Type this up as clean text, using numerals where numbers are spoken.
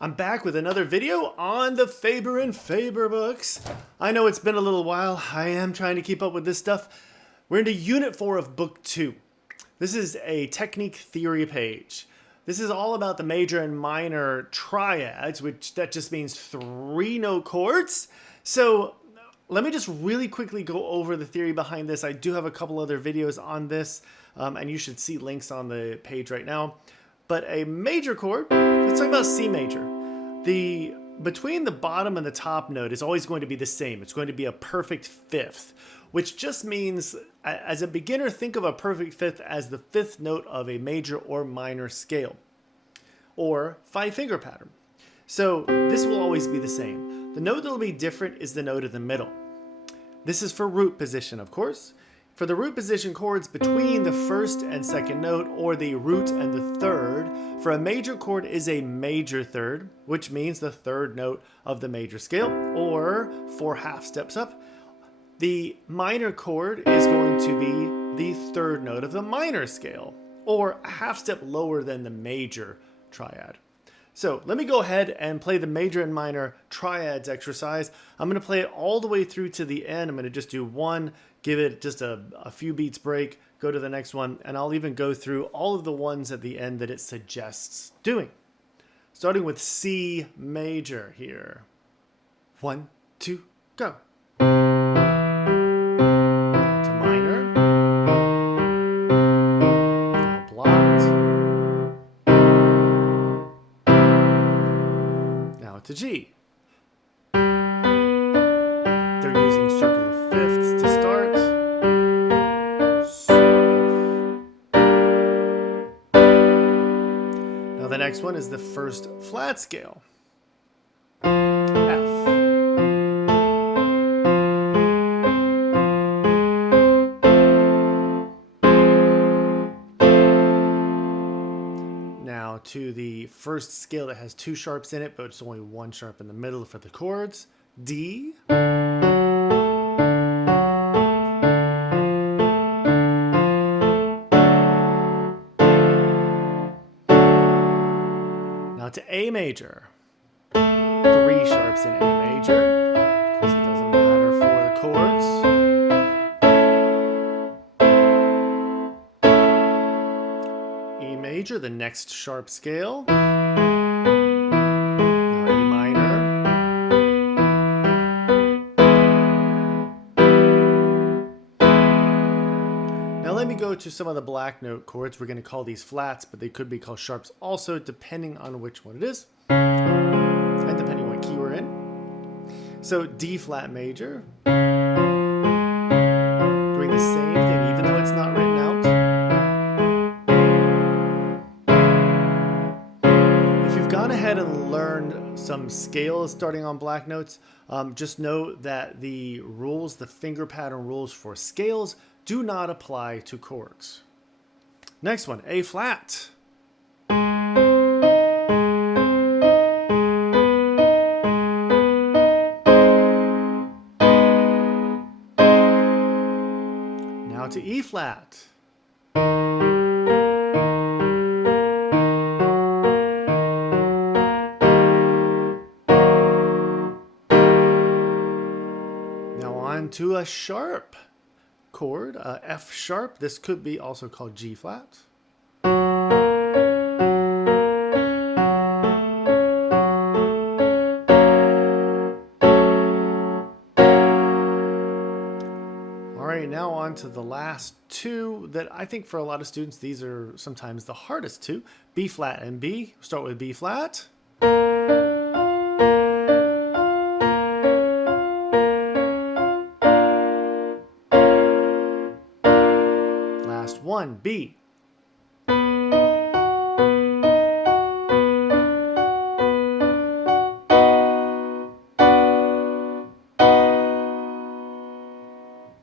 I'm back with another video on the Faber and Faber books. I know it's been a little while. I am trying to keep up with this stuff. We're into Unit 4 of Book 2. This is a technique theory page. This is all about the major and minor triads, which that just means 3-note chords. So let me just really quickly go over the theory behind this. I do have a couple other videos on this, and you should see links on the page right now. But a major chord, let's talk about C major. Between the bottom and the top note is always going to be the same. It's going to be a perfect fifth, which just means, as a beginner, think of a perfect fifth as the fifth note of a major or minor scale, or 5-finger pattern. So this will always be the same. The note that will be different is the note in the middle. This is for root position, of course. For the root position chords between the first and second note, or the root and the third, for a major chord is a major third, which means the third note of the major scale, or 4 half steps up. The minor chord is going to be the third note of the minor scale, or a half step lower than the major triad. So let me go ahead and play the major and minor triads exercise. I'm going to play it all the way through to the end. I'm going to just do one, give it just a few beats break, go to the next one, and I'll even go through all of the ones at the end that it suggests doing. Starting with C major here. 1, 2, go. To minor. Now blocked. Now to G. They're using circle of fifths to start. Now the next one is the first flat scale. F. Now to the first scale that has 2 sharps in it, but it's only 1 sharp in the middle for the chords. D. Now to A major. 3 sharps in A major. Of course, it doesn't matter for the chords. E major, the next sharp scale. Now E minor. Now let me go to some of the black note chords. We're going to call these flats, but they could be called sharps also, depending on which one it is, and depending on what key we're in. So D flat major, doing the same thing, even though it's not written out. If you've gone ahead and learned some scales starting on black notes, just know that the rules, the finger pattern rules for scales, do not apply to chords. Next one, A flat. Now to E flat. Now on to a sharp chord, F sharp. This could be also called G flat. All right, now on to the last two that I think for a lot of students, these are sometimes the hardest two. B flat and B. Start with B flat. Last one, B.